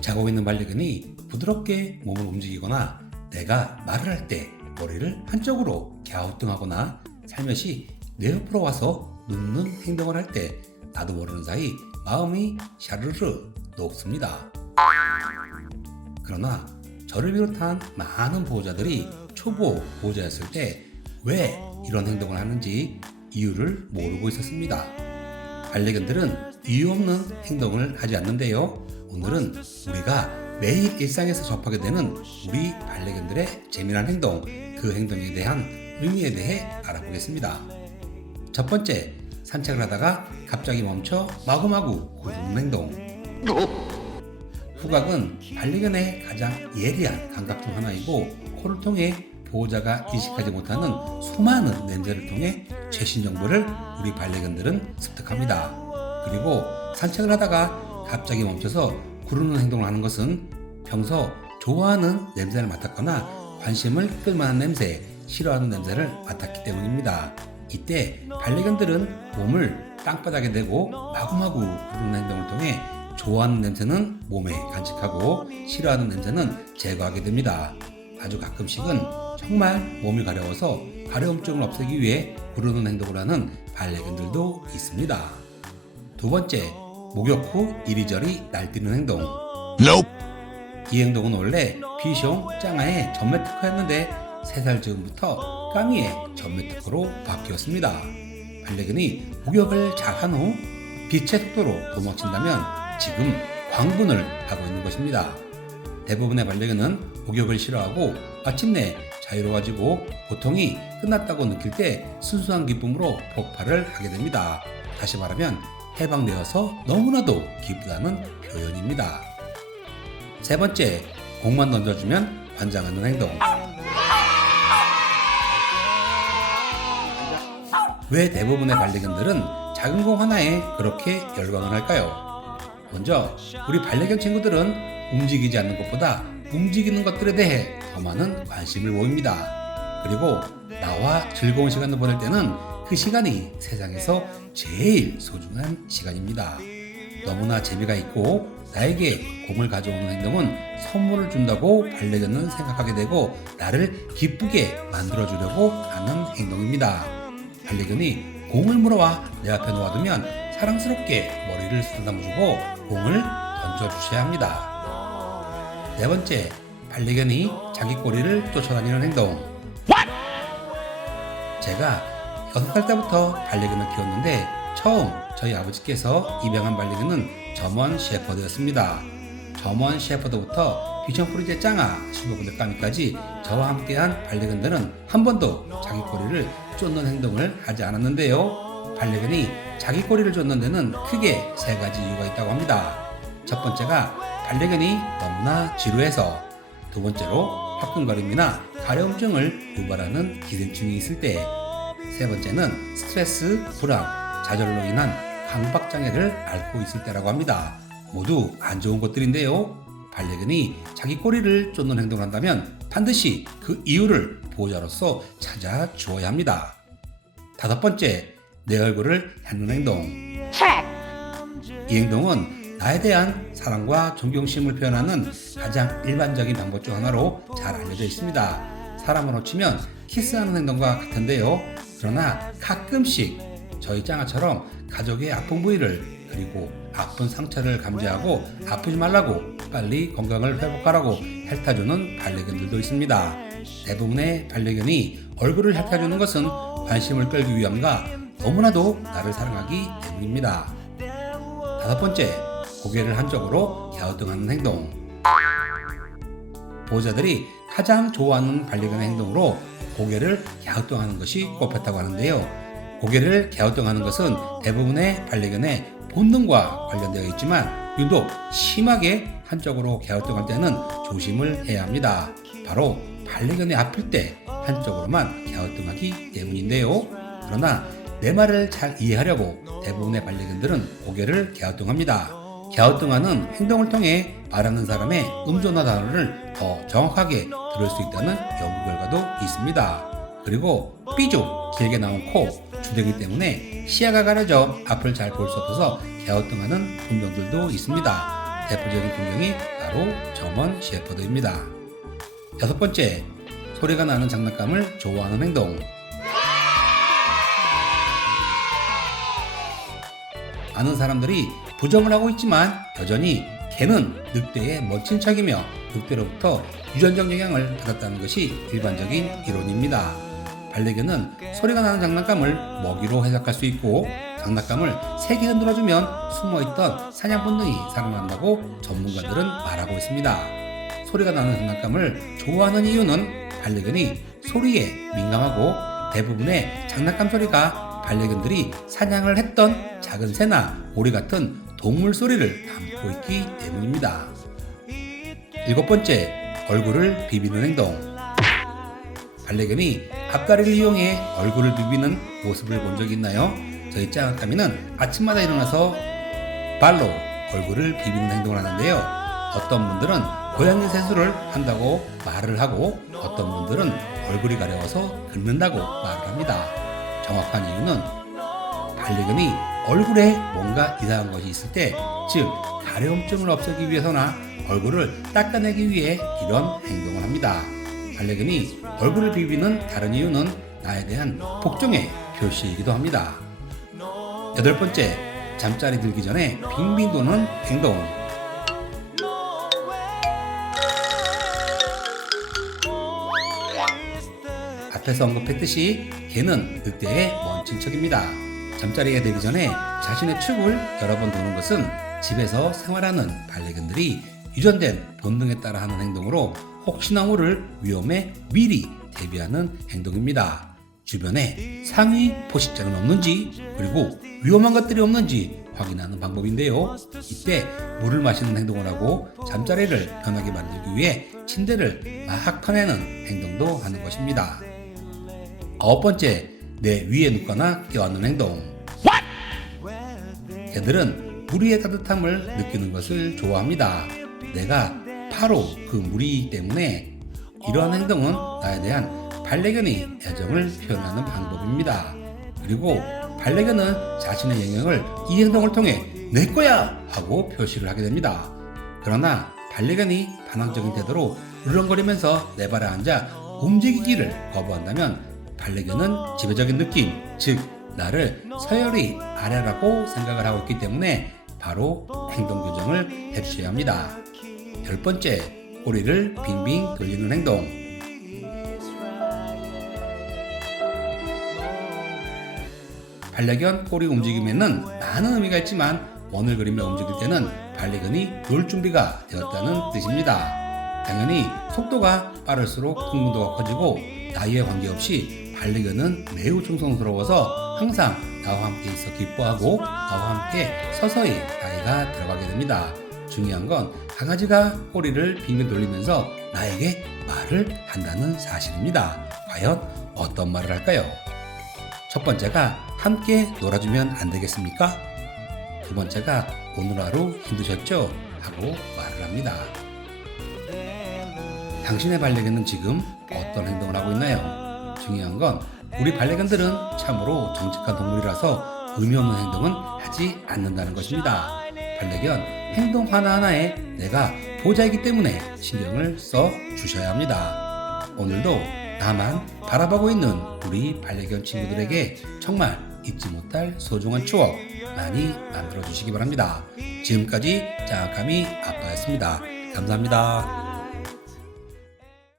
자고 있는 반려견이 부드럽게 몸을 움직이거나 내가 말을 할 때 머리를 한쪽으로 갸우뚱하거나 살며시 내 옆으로 와서 눕는 행동을 할 때 나도 모르는 사이 마음이 샤르르 녹습니다. 그러나 저를 비롯한 많은 보호자들이 초보 보호자였을 때 왜 이런 행동을 하는지 이유를 모르고 있었습니다. 반려견들은 이유 없는 행동을 하지 않는데요. 오늘은 우리가 매일 일상에서 접하게 되는 우리 반려견들의 재미난 행동, 그 행동에 대한 의미에 대해 알아보겠습니다. 첫 번째, 산책을 하다가 갑자기 멈춰 마구마구 구르는 행동. 후각은 반려견의 가장 예리한 감각 중 하나이고, 코를 통해 보호자가 인식하지 못하는 수많은 냄새를 통해 최신 정보를 우리 반려견들은 습득합니다. 그리고 산책을 하다가 갑자기 멈춰서 구르는 행동을 하는 것은 평소 좋아하는 냄새를 맡았거나 관심을 끌만한 냄새, 싫어하는 냄새를 맡았기 때문입니다. 이때 반려견들은 몸을 땅바닥에 대고 마구마구 구르는 행동을 통해 좋아하는 냄새는 몸에 간직하고 싫어하는 냄새는 제거하게 됩니다. 아주 가끔씩은 정말 몸이 가려워서 가려움증을 없애기 위해 구르는 행동을 하는 반려견들도 있습니다. 두 번째, 목욕 후 이리저리 날뛰는 행동. 이 행동은 원래 비숑 짱아의 전매 특허였는데 3살 즈음부터 까미의 전매 특허로 바뀌었습니다. 반려견이 목욕을 잘한 후 빛의 속도로 도망친다면 지금 광분을 하고 있는 것입니다. 대부분의 반려견은 목욕을 싫어하고 마침내 자유로워지고 고통이 끝났다고 느낄 때 순수한 기쁨으로 폭발을 하게 됩니다. 다시 말하면 해방되어서 너무나도 기쁘다는 표현입니다. 세 번째, 공만 던져주면 환장하는 행동. 왜 대부분의 반려견들은 작은 공 하나에 그렇게 열광을 할까요? 먼저 우리 반려견 친구들은 움직이지 않는 것보다 움직이는 것들에 대해 더 많은 관심을 보입니다. 그리고 나와 즐거운 시간을 보낼 때는 그 시간이 세상에서 제일 소중한 시간입니다. 너무나 재미가 있고 나에게 공을 가져오는 행동은 선물을 준다고 반려견은 생각하게 되고 나를 기쁘게 만들어주려고 하는 행동입니다. 반려견이 공을 물어와 내 앞에 놓아두면 사랑스럽게 머리를 쓰다듬어주고 공을 던져주셔야 합니다. 네 번째, 반려견이 자기 꼬리를 쫓아다니는 행동. 제가 6살 때부터 반려견을 키웠는데 처음 저희 아버지께서 입양한 반려견은 저먼 셰퍼드였습니다. 저먼 셰퍼드부터 비숑프리제 짱아, 실버분들 까미까지 저와 함께한 반려견들은 한 번도 자기 꼬리를 쫓는 행동을 하지 않았는데요. 반려견이 자기 꼬리를 쫓는 데는 크게 3가지 이유가 있다고 합니다. 첫 번째가 반려견이 너무나 지루해서, 두 번째로 화끈거림이나 가려움증을 유발하는 기생충이 있을 때, 세 번째는 스트레스, 불안, 좌절로 인한 강박장애를 앓고 있을 때라고 합니다. 모두 안 좋은 것들인데요. 반려견이 자기 꼬리를 쫓는 행동을 한다면 반드시 그 이유를 보호자로서 찾아 주어야 합니다. 다섯 번째, 내 얼굴을 핥는 행동. 이 행동은 나에 대한 사랑과 존경심을 표현하는 가장 일반적인 방법 중 하나로 잘 알려져 있습니다. 사람으로 치면 키스하는 행동과 같은데요. 그러나 가끔씩 저희 짱아처럼 가족의 아픈 부위를, 그리고 아픈 상처를 감지하고 아프지 말라고 빨리 건강을 회복하라고 핥아주는 반려견들도 있습니다. 대부분의 반려견이 얼굴을 핥아주는 것은 관심을 끌기 위함과 너무나도 나를 사랑하기 때문입니다. 다섯 번째, 고개를 한쪽으로 갸우뚱하는 행동. 보호자들이 가장 좋아하는 반려견의 행동으로 고개를 갸우뚱하는 것이 꼽혔다고 하는데요. 고개를 갸우뚱하는 것은 대부분의 반려견의 본능과 관련되어 있지만 유독 심하게 한쪽으로 갸우뚱할 때는 조심을 해야 합니다. 바로 반려견이 아플 때 한쪽으로만 갸우뚱하기 때문인데요. 그러나 내 말을 잘 이해하려고 대부분의 반려견들은 고개를 갸우뚱합니다. 갸우뚱하는 행동을 통해 말하는 사람의 음조나 단어를 더 정확하게 들을 수 있다는 연구 결과도 있습니다. 그리고 삐죽 길게 나온 코, 주둥이 때문에 시야가 가려져 앞을 잘 볼 수 없어서 갸우뚱하는 품종들도 있습니다. 대표적인 품종이 바로 저먼 셰퍼드입니다. 6번째, 소리가 나는 장난감을 좋아하는 행동. 많은 사람들이 부정을 하고 있지만 여전히 개는 늑대의 먼 친척이며 늑대로부터 유전적 영향을 받았다는 것이 일반적인 이론입니다. 반려견은 소리가 나는 장난감을 먹이로 해석할 수 있고 장난감을 세게 흔들어주면 숨어있던 사냥 본능이 살아난다고 전문가들은 말하고 있습니다. 소리가 나는 장난감을 좋아하는 이유는 반려견이 소리에 민감하고 대부분의 장난감 소리가 반려견들이 사냥을 했던 작은 새나 오리 같은 동물 소리를 담고 있기 때문입니다. 7번째, 얼굴을 비비는 행동. 반려견이 앞다리를 이용해 얼굴을 비비는 모습을 본 적이 있나요? 저희 짱아까미는 아침마다 일어나서 발로 얼굴을 비비는 행동을 하는데요. 어떤 분들은 고양이 세수를 한다고 말을 하고 어떤 분들은 얼굴이 가려워서 긁는다고 말을 합니다. 정확한 이유는 반려견이 얼굴에 뭔가 이상한 것이 있을 때, 즉 가려움증을 없애기 위해서나 얼굴을 닦아내기 위해 이런 행동을 합니다. 반려견이 얼굴을 비비는 다른 이유는 나에 대한 복종의 표시이기도 합니다. 8번째, 잠자리 들기 전에 빙빙 도는 행동. 앞에서 언급했듯이 개는 늑대의 먼 친척입니다. 잠자리에 들기 전에 자신의 축을 여러 번 도는 것은 집에서 생활하는 반려견들이 유전된 본능에 따라 하는 행동으로 혹시나 모를 위험에 미리 대비하는 행동입니다. 주변에 상위 포식자는 없는지 그리고 위험한 것들이 없는지 확인하는 방법인데요. 이때 물을 마시는 행동을 하고 잠자리를 편하게 만들기 위해 침대를 막 펴내는 행동도 하는 것입니다. 9번째, 내 위에 눕거나 껴안는 행동. 개들은 무리의 따뜻함을 느끼는 것을 좋아합니다. 내가 바로 그 무리이기 때문에 이러한 행동은 나에 대한 반려견의 애정을 표현하는 방법입니다. 그리고 반려견은 자신의 영역을 이 행동을 통해 내 거야! 하고 표시를 하게 됩니다. 그러나 반려견이 반항적인 태도로 으르렁거리면서 내 발에 앉아 움직이기를 거부한다면 반려견은 지배적인 느낌, 즉 나를 서열이 아래라고 생각을 하고 있기 때문에 바로 행동 교정을 해주셔야 합니다. 10번째, 꼬리를 빙빙 돌리는 행동. 반려견 꼬리 움직임에는 많은 의미가 있지만 원을 그리며 움직일 때는 반려견이 놀 준비가 되었다는 뜻입니다. 당연히 속도가 빠를수록 흥분도가 커지고 나이에 관계없이 반려견은 매우 충성스러워서 항상 나와 함께 있어 기뻐하고 나와 함께 서서히 나이가 들어가게 됩니다. 중요한 건 강아지가 꼬리를 빙빙 돌리면서 나에게 말을 한다는 사실입니다. 과연 어떤 말을 할까요? 첫 번째가 함께 놀아주면 안 되겠습니까? 두 번째가 오늘 하루 힘드셨죠? 하고 말을 합니다. 당신의 반려견은 지금 어떤 행동을 하고 있나요? 중요한 건 우리 반려견들은 참으로 정직한 동물이라서 의미 없는 행동은 하지 않는다는 것입니다. 반려견 행동 하나하나에 내가 보호자이기 때문에 신경을 써 주셔야 합니다. 오늘도 나만 바라보고 있는 우리 반려견 친구들에게 정말 잊지 못할 소중한 추억 많이 만들어 주시기 바랍니다. 지금까지 짱아까미 아빠였습니다. 감사합니다.